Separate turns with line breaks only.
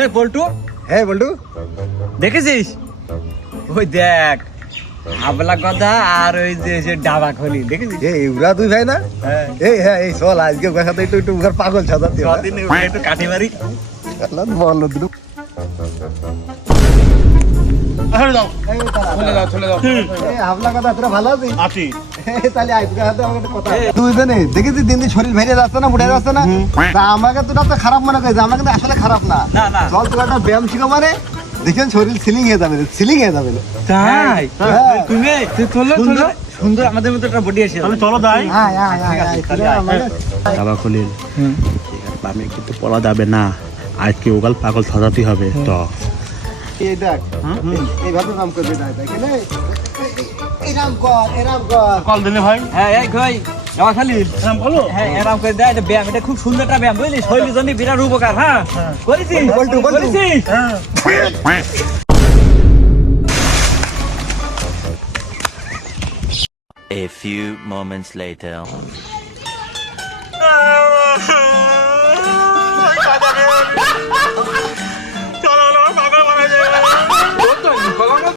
এ পল্টু?
হ্যাঁ বল্টু
দেখেছিস? ওই দেখ হাবলা কথা আর ওই যে সে ডাবা খলি দেখেছিস?
এ ইউরা তুই ভাই না?
হ্যাঁ।
এই হ্যাঁ এই চল আজকে ওর সাথে একটু একটু ওর পাগল সাজাতে হবে
একটু কাঠি মারি।
বল দুটো
চলে যাও চলে যাও চলে যাও।
এই কথা তোরা ভালো আছিস?
আছি।
দিন দিন শরীর ভেঙে যাচ্ছে না উঠে যাচ্ছে না। তা আমাকে তো তো খারাপ মনে করেছে আমরা কিন্তু আসলে খারাপ না।
না না।
চল তোর একটা ব্যায়াম শিখো মানে। দেখেন শরীর সিলিং হয়ে যাবে সিলিং যাবে।
তাই। তুমি সুন্দর। সুন্দর আমাদের মতো একটা বডি আছে।
তাহলে চলো যাই দাবা খলিল আমি কিন্তু পড়া যাবে না। আজকে ওগাল পাগল সাজাতে হবে তো।
এই দেখ এইভাবে কাম করবে না এরাম কর এরাম কর।
কল দিলে ভাই?
হ্যাঁ এই কই? ডাবা খালি?
নাম বলো
হ্যাঁ এরকম করে দেয় এটা ব্যায়াম এটা খুব সুন্দর একটা ব্যায়াম বুঝলি? শরীরের জন্য বিরাট উপকার হ্যাঁ? করেছিস?
বল্টু, বল্টু।
A few moments later.